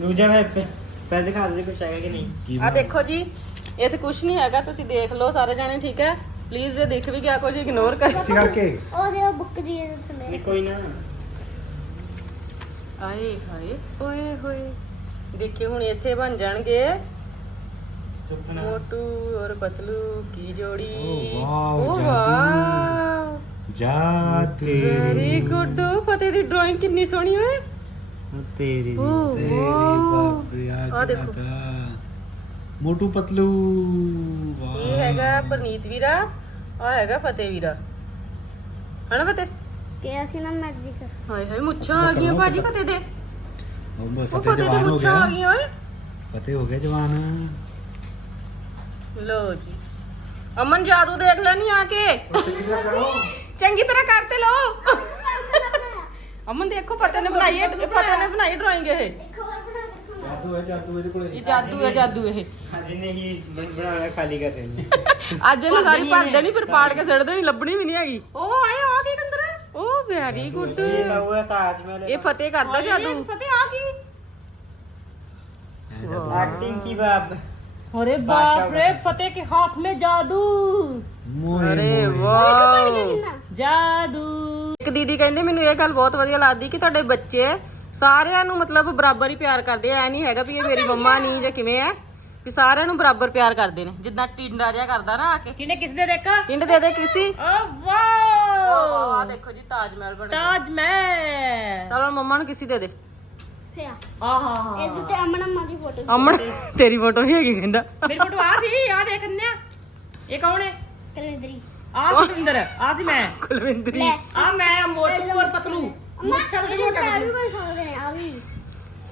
ਦੂਜਾ ਮੈਂ ਪਹਿ- ਪਹਿਲਾਂ ਦਿਖਾ ਦੇ ਕੁਛ ਹੈਗਾ ਕਿ ਨਹੀਂ। ਆ ਦੇਖੋ ਜੀ ਇਹ ਤੇ ਕੁਝ ਨਹੀਂ ਹੈਗਾ ਤੁਸੀਂ ਦੇਖ ਲਓ ਸਾਰੇ ਜਣੇ ਠੀਕ ਹੈ? ਪਲੀਜ਼ ਜੇ ਦੇਖ ਵੀ ਗਿਆ ਕੁਝ ਇਗਨੋਰ ਕਰ ਇੱਥੇ ਕਰਕੇ। ਉਹਦੇ ਉਹ ਬੁੱਕ ਦੀ ਇਹਦੇ ਥੱਲੇ। ਨਹੀਂ ਕੋਈ ਨਾ। ਆਏ ਹਾਏ ਓਏ ਹੋਏ। ਦੇਖੇ ਹੁਣ ਇੱਥੇ ਬਣ ਜਾਣਗੇ। ਚੁੱਪ ਨਾ ਮੋਟੂ ਔਰ ਪਤਲੂ ਕੀ ਜੋੜੀ। Oh wow, oh. ਵਾਓ। ਜਾ ਵੈਰੀ ਗੁੱਡ ਫਤਿਹ ਦੀ ਡਰਾਇੰਗ ਕਿੰਨੀ ਸੋਹਣੀ ਓਏ। ਓ ਤੇਰੀ ਦੇਖੋ। ਮੋਟੂ ਪਤਲੂ। ਵਾਹ। ਇਹ ਹੈਗਾ ਪਰਨੀਤ ਵੀਰਾ ਆ ਹੈਗਾ ਫਤਿਹ ਵੀਰਾ। ਹਨਾ ਫਤਿਹ? ਕਿਹਾ ਸੀ ਨਾ ਮੈਜਿਕ ਹਾਏ ਹਾਏ ਮੁੱਛਾਂ ਆ ਗਈਆਂ ਭਾਜੀ ਫਤਿਹ ਦੇ। ਉਹ ਬਸ ਉਹ ਫਤਿਹ ਫਤਿਹ ਦੇ ਜਵਾਨ ਹੋ ਮੁੱਛਾਂ ਆ ਗਿਆ ਗਈਆਂ ਓਏ। ਫਤਿਹ ਹੋ ਗਿਆ ਜਵਾਨ। ਲੋ ਜੀ। ਅਮਨ ਜਾਦੂ ਦੇਖ ਲੈਣੀ ਆ ਕੇ। ਚੰਗੀ ਤਰ੍ਹਾਂ ਕਰਤੇ ਲੋ ਅਮਨ ਦੇਖੋ ਫਤਿਹ ਨੇ ਬਣਾਈ ਹੈ ਫਤਿਹ ਨੇ ਬਣਾਈ ਡਰਾਇੰਗ ਇਹ ਇੱਕ ਹੋਰ ਬਣਾ ਕੇ ਦਿਖਾਉਣਾ। ਜਾਦੂ ਹੈ ਜਾਦੂ ਇਹਦੇ ਕੋਲੇ ਇਹ ਜਾਦੂ ਹੈ ਜਾਦੂ ਇਹ ਅੱਜ ਨਹੀਂ ਬਣਾਉਣਾ ਖਾਲੀ ਕਰ ਰਹੀ ਹੈ ਅੱਜ ਇਹਨੇ ਸਾਰੀ ਭਰ ਦੇਣੀ ਫਿਰ ਪਾੜ ਕੇ ਸਿੱਟ ਦੇਣੀ ਲੱਭਣੀ ਵੀ ਨਹੀਂ ਹੈਗੀ ओ आए आ गई अंदर ਓ ਵੈਰੀ ਗੁੱਡ ਇਹ ਤਾਂ ਉਹ ਤਾਜ ਮਹਿਲ ਇਹ ਫਤਿਹ ਕਰਦਾ ਜਾਦੂ फतेह आ गई ਐਕਟਿੰਗ ਕੀ ਬਾਤ अरे बाप रे, फतेह के हाथ में जादू ਮੋਏ ਅਰੇ ਵਾਓ जादू ਇੱਕ ਦੀਦੀ ਕਹਿੰਦੇ ਮੈਨੂੰ ਇਹ ਗੱਲ ਬਹੁਤ ਵਧੀਆ ਲੱਗਦੀ ਕਿ ਤੁਹਾਡੇ ਬੱਚੇ ਸਾਰਿਆਂ ਨੂੰ ਮਤਲਬ ਬਰਾਬਰ ਹੀ ਪਿਆਰ ਕਰਦੇ ਐ ਨਹੀਂ ਹੈਗਾ ਵੀ ਇਹ ਮੇਰੀ ਮੰਮਾ ਨਹੀਂ ਜਾਂ ਕਿਵੇਂ ਐ ਵੀ ਸਾਰਿਆਂ ਨੂੰ ਬਰਾਬਰ ਪਿਆਰ ਕਰਦੇ ਨੇ। ਜਿੱਦਾਂ ਟਿੰਡਾ ਜਿਹਾ ਕਰਦਾ ਨਾ ਆ ਕੇ। ਕਿਨੇ ਕਿਸ ਦੇ ਦੇਖਾ? ਟਿੰਡ ਦੇ ਦੇ ਕਿਸੀ? Oh wow! ਆ ਦੇਖੋ ਜੀ ਤਾਜ ਮਹਿਲ ਬਣ ਤਾਜ ਮਹਿਲ! ਚਲੋ ਮੰਮਾ ਨੂੰ ਕਿਸੀ ਦੇ ਦੇ। ਪਿਆ। ਆਹਾ ਇਸ ਅਮਨ ਅੰਮਾ ਦੀ ਫੋਟੋ ਅਮਨ ਤੇਰੀ ਫੋਟੋ ਹੈਗੀ ਕਹਿੰਦਾ। ਮੇਰੀ ਫੋਟੋ ਆ ਸੀ ਆ ਦੇਖ ਇਹ ਕੌਣ ਹੈ? ਕਲਵਿੰਦਰੀ। ਆ ਸੁਖਿੰਦਰ ਆ ਸੀ ਮੈਂ। ਕੁਲਵਿੰਦਰੀ। ਆ ਮੈਂ ਮੋਟੂ ਔਰ ਪਤਲੂ। ਮੁੱਛਾਂ ਦੇ ਮੋਟਾ ਪਤਲੂ। ਕੋਈ ਖੋਲ ਰਹੇ ਆ ਵੀ।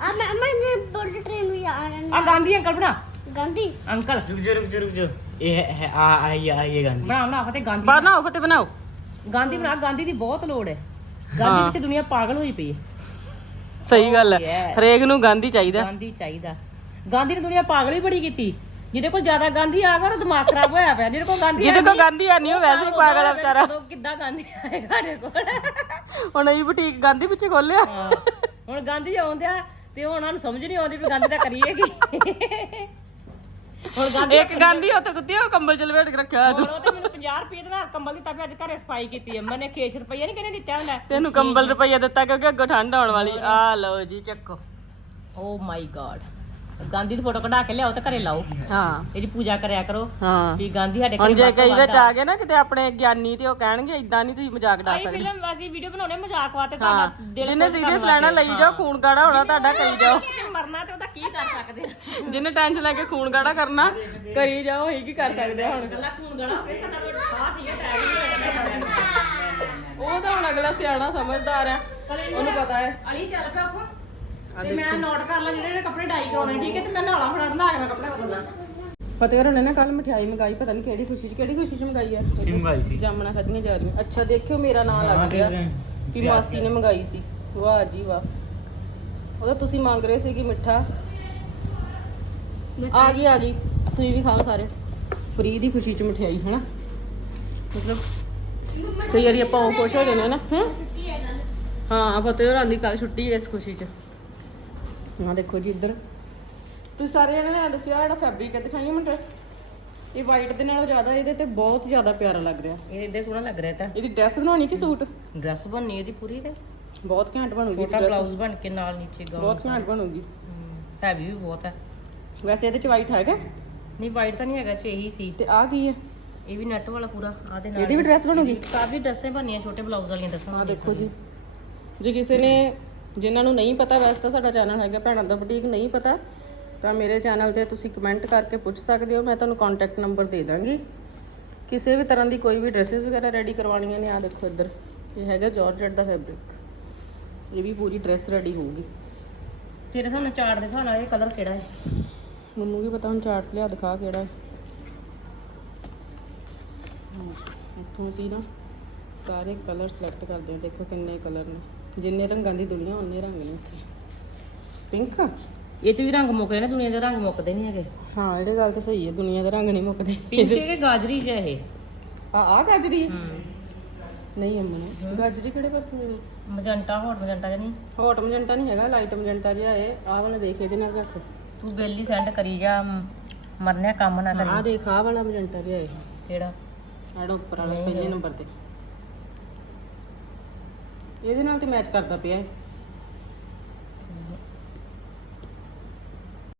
ਆ ਮੈਂ ਮੈਂ ਬੋਲ ਟ੍ਰੇਨ ਨੂੰ ਆ ਜਾਣਾ ਗਾਂਧੀ ਅੰਕਲ ਬਣਾ। ਗਾਂਧੀ। ਅੰਕਲ। ਰੁਕ ਜਾ ਰੁਕ ਜਾ ਰੁਕ ਜਾ। ਇਹ ਹੈ- ਹੈ ਆ ਆਈ ਆਈ ਗਾਂਧੀ। ਬਣਾ ਬਣਾ ਫਤੇ ਗਾਂਧੀ ਬਣਾਓ ਫਤੇ ਬਣਾਓ। ਗਾਂਧੀ ਬਣਾ ਗਾਂਧੀ ਦੀ ਬਹੁਤ ਲੋੜ ਹੈ। ਗਾਂਧੀ ਪਿੱਛੇ ਦੁਨੀਆ ਪਾਗਲ ਹੋਈ ਪਈ ਹੈ। ਸਹੀ ਗੱਲ ਹੈ। oh, ਹਰੇਕ ਨੂੰ ਗਾਂਧੀ ਚਾਹੀਦਾ। ਗਾਂਧੀ ਚਾਹੀਦਾ। ਗਾਂਧੀ ਨੇ ਦੁਨੀਆ ਪਾਗਲ ਹੀ ਬੜੀ ਕੀਤੀ। ਜਿਹਦੇ ਕੋਲ ਜ਼ਿਆਦਾ ਗਾਂਧੀ ਆ ਗਿਆ ਉਹਦਾ ਦਿਮਾਗ ਖਰਾਬ ਹੋਇਆ ਪਿਆ। ਜਿਹਦੇ ਕੋਲ ਗਾਂਧੀ ਜਿਹਦੇ ਕੋਲ ਗਾਂਧੀ ਆ ਨਹੀਂ ਉਹ ਵੈਸੇ ਹੀ ਪਾਗਲ ਆ ਵਿਚਾਰਾ। ਉਦੋਂ ਕਿੱਦਾਂ ਗਾਂਧੀ ਆਏਗਾ ਸਾਡੇ ਕੋਲ? ਹੁਣ ਇਹ ਬੁਟੀਕ ਗਾਂਧੀ ਪਿੱਛੇ ਖੋਲਿਆ ਹਾਂ। ਹੁਣ ਗਾਂਧੀ ਆਉਂਦੇ ਆ ਤੇ ਹੁਣ ਸਾਨੂੰ ਸਮਝ ਨਹੀਂ ਆਉਂਦੀ ਵੀ ਗਾਂਧੀ ਦਾ ਕਰੀਏ ਕੀ ਹੁਣ ਗਾਂਧੀ ਇੱਕ ਗਾਂਧੀ ਉੱਥੇ ਕੁੱਤੀ ਉਹ ਕੰਬਲ ਚ ਲਪੇਟ ਕੇ ਰੱਖਿਆ ਹੁਣ ਉਹ ਤੇ। ਮੈਨੂੰ 50 ਰੁਪਏ ਦੇ ਕੰਬਲ ਦਿੱਤਾ ਵੀ ਅੱਜ ਘਰੇ ਸਫ਼ਾਈ ਕੀਤੀ ਹੈ। ਮੈਨੇ ਖੇਸ਼ ਰੁਪਈਆ ਨਹੀਂ ਕਿਹਨੇ ਦਿੱਤਾ ਹੁੰਦਾ ਤੈਨੂੰ ਕੰਬਲ ਰੁਪਈਆ ਦਿੱਤਾ ਕਿਉਂਕਿ ਅੱਗੋਂ ਠੰਡ ਆਉਣ ਵਾਲੀ। ਆ ਲਓ ਜੀ ਚੱਕੋ। ਓ ਮਾਈ ਗॉड ਗਾਂਧੀ ਦੀ ਫੋਟੋ ਕਢਾ ਕੇ ਲਿਆਓ ਤੇ ਘਰੇ ਲਾਓ। ਹਾਂ। ਇਹਦੀ ਪੂਜਾ ਕਰਿਆ ਕਰੋ। ਹਾਂ। ਵੀ ਗਾਂਧੀ ਸਾਡੇ ਹੁਣ ਜੇ ਕਈ ਵਿੱਚ ਆ ਗਏ ਨਾ ਕਿਤੇ ਆਪਣੇ ਗਿਆਨੀ ਤੇ ਉਹ ਕਹਿਣਗੇ ਇਦਾਂ ਨਹੀਂ ਤੁਸੀਂ ਮਜ਼ਾਕ ਅਸੀਂ ਸਕਦੇ। ਫਿਲਮ ਅਸੀਂ ਵੀਡੀਓ ਬਣਾਉਣੇ ਮਜ਼ਾਕ ਵਾਸਤੇ ਹਾਂ ਤੁਹਾਡਾ ਦਿਲ ਜਿਹਨੇ ਖੁਸ਼ ਸੀਰੀਅਸ ਕਰਨ ਲੈਣਾ ਵਾਸਤੇ। ਲਈ ਜਾਓ ਖੂਨ ਗਾੜਾ ਹੋਣਾ ਤੁਹਾਡਾ ਕਰੀ ਜਾਓ। ਜੇ ਮਰਨਾ ਤੇ ਉਹਦਾ ਕੀ ਕਰ ਸਕਦੇ? ਆ? ਜਿਹਨੇ ਟੈਨਸ਼ਨ ਲੈ ਕੇ ਖੂਨ ਗਾੜਾ ਕਰਨਾ ਕਰੀ ਜਾਓ ਇਹੀ ਕੀ ਕਰ ਸਕਦੇ ਆ ਹੁਣ। ਗੱਲਾਂ ਖੂਨ ਗੜਾ ਹੋਵੇ ਸਾਡਾ ਤਾਂ ਬਾਹਰ ਠੀਕ ਹੈ ਟੈਗ ਨਹੀਂ ਉਹ ਤਾਂ ਹੁਣ ਅਗਲਾ ਸਿਆਣਾ ਸਮਝਦਾਰ ਆ ਉਹਨੂੰ ਪਤਾ ਹੈ। ਅਲੀ ਚੱਲ ਪਿਆ ਉੱਥੋਂ। ਤੇ ਮੈਂ ਨੋਟ ਕਰ ਲਾਂ ਜਿਹੜੇ ਜਿਹੜੇ ਕੱਪੜੇ ਡਾਈ ਕਰਾਉਣੇ ਠੀਕ ਹੈ? ਤੇ ਮੈਂ ਨਾਲਾ ਆ ਕੇ ਮੈਂ ਕੱਪੜੇ ਬਦਲਣਾ ਫਤਿਹ ਹੋਰਾਂ ਨੇ ਨਾ ਕੱਲ ਮਠਿਆਈ ਮੰਗਾਈ ਪਤਾ ਨਹੀਂ ਕਿਹੜੀ ਖੁਸ਼ੀ 'ਚ ਕਿਹੜੀ ਖੁਸ਼ੀ 'ਚ ਮੰਗਾਈ ਆ? ਸਿੰਗਾਈ ਸੀ। ਜਾਮਣਾ ਖਾਧੀਆਂ ਜਾ ਰਹੀਆਂ। ਅੱਛਾ ਦੇਖਿਓ ਮੇਰਾ ਨਾਮ ਲੱਗ ਗਿਆ ਕਿ ਮਾਸੀ ਨੇ ਮੰਗਾਈ ਸੀ। ਵਾਹ ਜੀ ਵਾਹ। ਉਹਦਾ ਤੁਸੀਂ ਮੰਗ ਰਹੇ ਸੀ ਕਿ ਮਿੱਠਾ। ਆ ਗਈ ਆ ਗਈ। ਤੁਸੀਂ ਵੀ ਖਾਓ ਸਾਰੇ। ਫਰੀ ਦੀ ਖੁਸ਼ੀ 'ਚ ਮਠਿਆਈ ਹਨਾ? ਮਤਲਬ ਕਈ ਵਾਰੀ ਆਪਾਂ ਉਹ ਖੁਸ਼ ਹੋ ਜਾਂਦੇ ਨਾ ਹਾਂ? ਹਾਂ ਫਤਿਹ ਹੋਰਾਂ ਦੀ ਕੱਲ ਛੁੱਟੀ ਹੈ ਇਸ ਖੁਸ਼ੀ 'ਚ। ਹਾਂ ਦੇਖੋ ਜੀ ਇੱਧਰ। ਤੁਸੀਂ ਸਾਰੇ ਜਣੇ ਨੇ ਦੱਸਿਆ ਜਿਹੜਾ ਫੈਬਰਿਕ ਹੈ ਦਿਖਾਈਏ ਮੈਨੂੰ ਡਰੈਸ ਇਹ ਵਾਈਟ ਦੇ ਨਾਲੋਂ ਜ਼ਿਆਦਾ ਇਹਦੇ ਤੇ ਬਹੁਤ ਜ਼ਿਆਦਾ ਪਿਆਰਾ ਲੱਗ ਰਿਹਾ। ਇਹ ਇੰਦੇ ਸੋਹਣਾ ਲੱਗ ਰਿਹਾ ਤਾਂ। ਇਹਦੀ ਡਰੈਸ ਬਣਾਉਣੀ ਕਿ ਸੂਟ? ਡਰੈਸ ਬਣਨੀ ਇਹਦੀ ਪੂਰੀ ਤੇ। ਬਹੁਤ ਘੈਂਟ ਬਣੂਗੀ ਛੋਟਾ ਬਲਾਊਜ਼ ਬਣ ਕੇ ਨਾਲ ਨੀਚੇ ਗਾਉਨ ਬਹੁਤ ਘੈਂਟ ਬਣੂਗੀ। ਹੈਵੀ ਵੀ ਬਹੁਤ ਹੈ। ਵੈਸੇ ਇਹਦੇ ਚ ਵਾਈਟ ਹੈਗਾ। ਨਹੀਂ ਵਾਈਟ ਤਾਂ ਨਹੀਂ ਹੈਗਾ ਚ ਇਹੀ ਸੀ। ਤੇ ਆ ਕੀ ਹੈ? ਇਹ ਵੀ ਨੈਟ ਵਾਲਾ ਪੂਰਾ ਆ ਦੇ ਨਾਲ ਇਹਦੀ ਵੀ ਡਰੈਸ ਬਣੂਗੀ? ਕਾਫੀ ਡਰੈਸਾਂ ਬਣਨੀਆਂ ਛੋਟੇ ਬਲਾਊਜ਼ ਵਾਲੀਆਂ ਡਰੈਸਾਂ ਆ ਦੇਖੋ ਜੀ। ਜੇ ਕਿਸੇ ਨੇ ਜਿਨ੍ਹਾਂ ਨੂੰ ਨਹੀਂ ਪਤਾ, ਵੈਸੇ ਤਾਂ ਸਾਡਾ ਚੈਨਲ ਹੈਗਾ ਭੈਣਾਂ ਦਾ ਬੁਟੀਕ ਨਹੀਂ ਪਤਾ, ਤਾਂ ਮੇਰੇ ਚੈਨਲ ਤੇ ਤੁਸੀਂ ਕਮੈਂਟ ਕਰਕੇ ਪੁੱਛ ਸਕਦੇ ਹੋ, ਮੈਂ ਤੁਹਾਨੂੰ ਕੰਟੈਕਟ ਨੰਬਰ ਦੇ ਦਾਂਗੀ। ਕਿਸੇ ਵੀ ਤਰ੍ਹਾਂ ਦੀ ਕੋਈ ਵੀ ਡਰੈਸਸ ਵਗੈਰਾ ਰੈਡੀ ਕਰਵਾਉਣੀਆਂ ਨੇ ਆ ਦੇਖੋ ਇੱਧਰ, ਇਹ ਹੈਗਾ ਜਾਰਜਟ ਦਾ ਫੈਬਰਿਕ ਇਹ ਵੀ ਪੂਰੀ ਡਰੈਸ ਰੈਡੀ ਹੋਊਗੀ। ਤੇਰੇ ਸਾਨੂੰ ਚਾਰਟ ਦੇ ਹਿਸਾਬ ਨਾਲ ਇਹ ਕਲਰ ਕਿਹੜਾ ਹੈ? ਮੈਨੂੰ ਵੀ ਪਤਾ, ਹੁਣ ਚਾਰਟ ਲਿਆ ਦਿਖਾ ਕਿਹੜਾ ਹੈ। ਇੱਥੋਂ ਅਸੀਂ ਨਾ ਸਾਰੇ ਕਲਰ ਸਿਲੈਕਟ ਕਰਦੇ ਹਾਂ, ਦੇਖੋ ਕਿੰਨੇ ਕਲਰ ਨੇ। ਜਿੰਨੇ ਰੰਗਾਂ ਦੀ ਦੁਨੀਆ ਉਨੇ ਰੰਗ ਨੇ ਇੱਥੇ ਪਿੰਕ? ਇਹ ਚ ਵੀ ਰੰਗ ਮੁੱਕਦੇ ਨੇ ਦੁਨੀਆ ਦੇ ਰੰਗ ਮੁੱਕਦੇ ਨਹੀਂ ਹੈਗੇ। ਹਾਂ ਇਹ ਗੱਲ ਤਾਂ ਸਹੀ ਹੈ ਦੁਨੀਆ ਦੇ ਰੰਗ ਨਹੀਂ ਮੁੱਕਦੇ। ਪਿੰਕ ਇਹ ਗਾਜਰੀ ਜਿਹਾ ਇਹ? ਆ ਆ ਗਾਜਰੀ? ਹੈ? ਨਹੀਂ ਅਮਨ ਗਾਜਰੀ ਕਿਹੜੇ ਪਾਸੇ ਹੋਈ ਮਜੰਟਾ ਹੋਰ ਮਜੰਟਾ ਜਾਂ ਨਹੀਂ ਹੌਟ ਮਜੰਟਾ ਨਹੀਂ ਹੈਗਾ ਲਾਈਟ ਮਜੰਟਾ ਜਿਹਾ ਹੈ। ਆਹ ਵਾਲਾ ਦੇਖ ਇਹਦੇ ਨਾਲ ਰੱਖ। ਤੂੰ ਬੇਲੀ ਸੈਂਡ ਕਰੀ ਜਾ ਮਰਨਿਆ ਕੰਮ ਨਾ ਕਰੀ। ਆਹ ਦੇਖ ਆਹ ਵਾਲਾ ਮਜੰਟਾ ਜਿਹਾ ਹੈ। ਕਿਹੜਾ? ਆੜਾ ਉੱਪਰ ਵਾਲਾ ਪਹਿਲੇ ਨੰਬਰ ਤੇ। ਇਹਦੇ ਨਾਲ ਤੇ ਮੈਚ ਕਰਦਾ ਪਿਆ ਹੈ